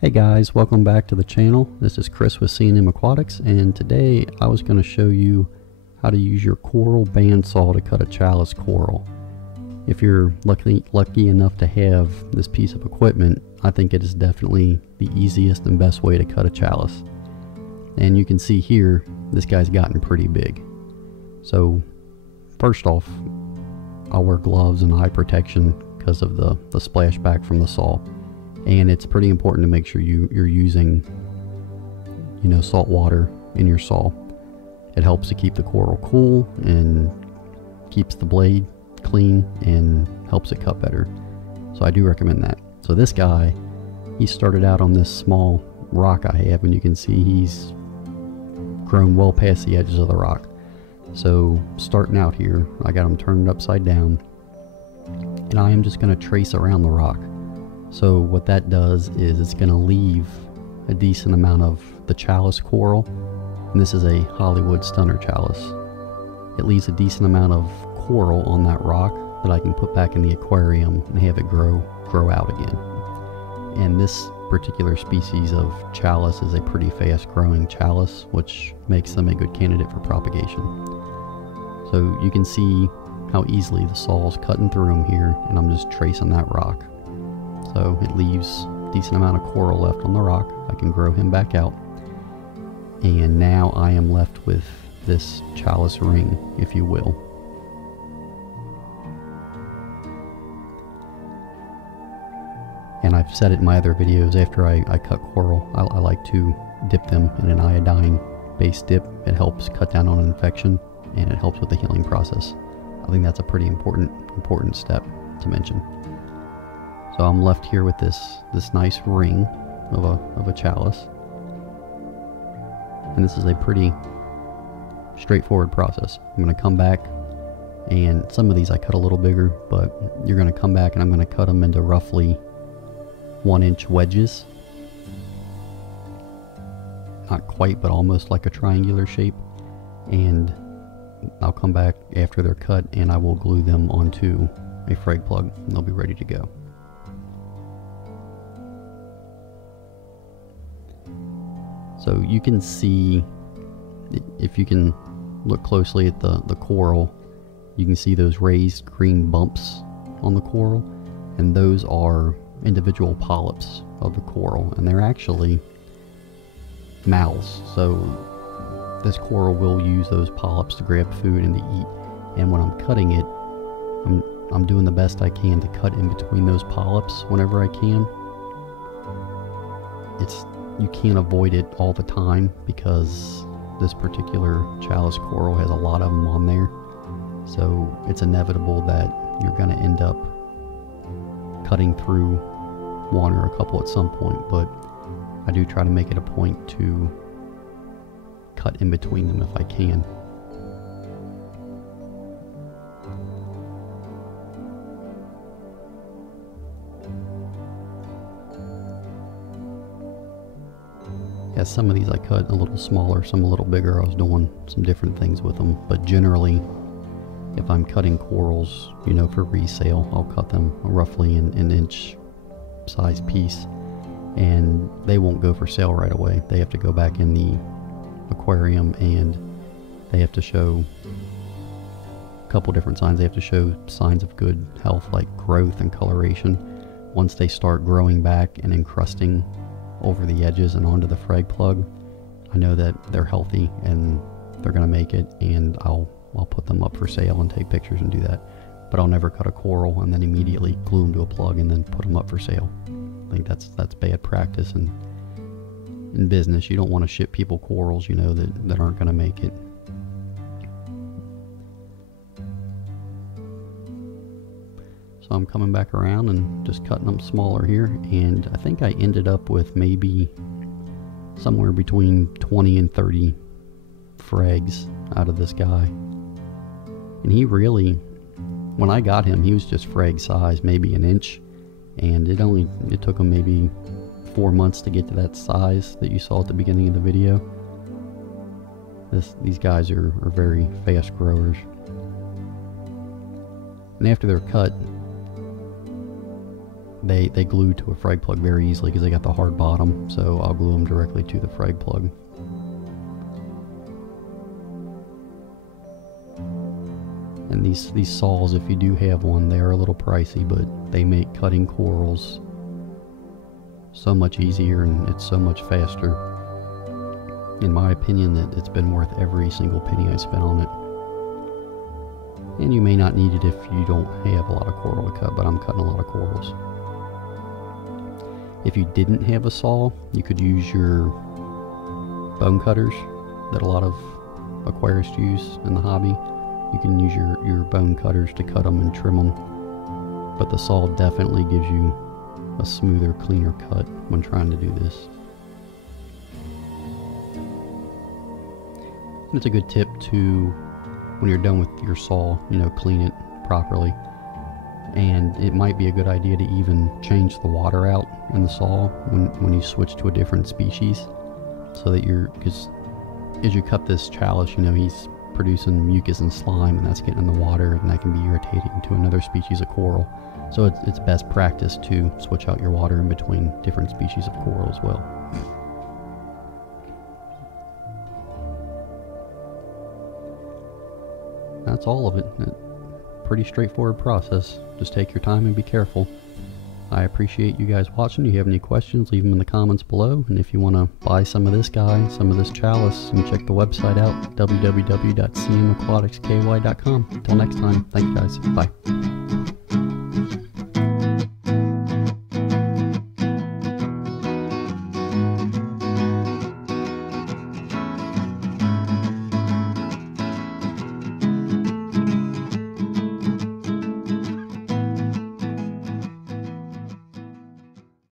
Hey guys, welcome back to the channel. This is Chris with C&M Aquatics, and today I was going to show you how to use your coral bandsaw to cut a chalice coral. If you're lucky enough to have this piece of equipment, I think it is definitely the easiest and best way to cut a chalice. And you can see here, this guy's gotten pretty big. So first off, I'll wear gloves and eye protection because of the splashback from the saw. And it's pretty important to make sure you're using, salt water in your saw. It helps to keep the coral cool and keeps the blade clean and helps it cut better. So I do recommend that. So this guy, he started out on this small rock I have, and you can see he's grown well past the edges of the rock. So starting out here, I got him turned upside down, and I am just going to trace around the rock. So what that does is it's going to leave a decent amount of the chalice coral, and this is a Hollywood stunner chalice. It leaves a decent amount of coral on that rock that I can put back in the aquarium and have it grow out again. And this particular species of chalice is a pretty fast growing chalice, which makes them a good candidate for propagation. So you can see how easily the saw's cutting through them here, and I'm just tracing that rock. So it leaves a decent amount of coral left on the rock. I can grow him back out. And now I am left with this chalice ring, if you will. And I've said it in my other videos, after I cut coral, I like to dip them in an iodine-based dip. It helps cut down on an infection, and it helps with the healing process. I think that's a pretty important step to mention. So I'm left here with this nice ring of a chalice, and this is a pretty straightforward process. I'm going to come back, and some of these I cut a little bigger, but you're going to come back and I'm going to cut them into roughly 1-inch wedges. Not quite, but almost like a triangular shape. And I'll come back after they're cut and I will glue them onto a frag plug, and they'll be ready to go. So you can see, if you can look closely at the coral, you can see those raised green bumps on the coral, and those are individual polyps of the coral, and they're actually mouths. So this coral will use those polyps to grab food and to eat, and when I'm cutting it, I'm doing the best I can to cut in between those polyps whenever I can. You can't avoid it all the time because this particular chalice coral has a lot of them on there, so it's inevitable that you're going to end up cutting through one or a couple at some point, but I do try to make it a point to cut in between them if I can. Yeah, some of these I cut a little smaller, some a little bigger. I was doing some different things with them, but generally, if I'm cutting corals, for resale, I'll cut them roughly an inch size piece, and they won't go for sale right away. They have to go back in the aquarium, and they have to show a couple different signs. They have to show signs of good health, like growth and coloration. Once they start growing back and encrusting over the edges and onto the frag plug, I know that they're healthy and they're gonna make it, and I'll put them up for sale and take pictures and do that. But I'll never cut a coral and then immediately glue them to a plug and then put them up for sale. I think that's bad practice, and in business you don't want to ship people corals that aren't gonna make it. So I'm coming back around and just cutting them smaller here, and I think I ended up with maybe somewhere between 20 and 30 frags out of this guy. And he really, when I got him, he was just frag size, maybe an inch, and it took him maybe 4 months to get to that size that you saw at the beginning of the video. These guys are very fast growers. And after they're cut, they glue to a frag plug very easily because they got the hard bottom, so I'll glue them directly to the frag plug. And these saws, if you do have one, they are a little pricey, but they make cutting corals so much easier and it's so much faster. In my opinion, that it's been worth every single penny I spent on it. And you may not need it if you don't have a lot of coral to cut, but I'm cutting a lot of corals. If you didn't have a saw, you could use your bone cutters that a lot of aquarists use in the hobby. You can use your bone cutters to cut them and trim them, but the saw definitely gives you a smoother, cleaner cut when trying to do this. And it's a good tip to, when you're done with your saw, you know, clean it properly. And it might be a good idea to even change the water out in the saw when you switch to a different species, so that because as you cut this chalice, you know, he's producing mucus and slime, and that's getting in the water, and that can be irritating to another species of coral. So it's best practice to switch out your water in between different species of coral as well. That's all of it. Pretty straightforward process. Just take your time and be careful. I appreciate you guys watching. If you have any questions, leave them in the comments below. And if you want to buy some of this guy, some of this chalice, you can check the website out, www.cmaquaticsky.com. Until next time, thank you guys. Bye.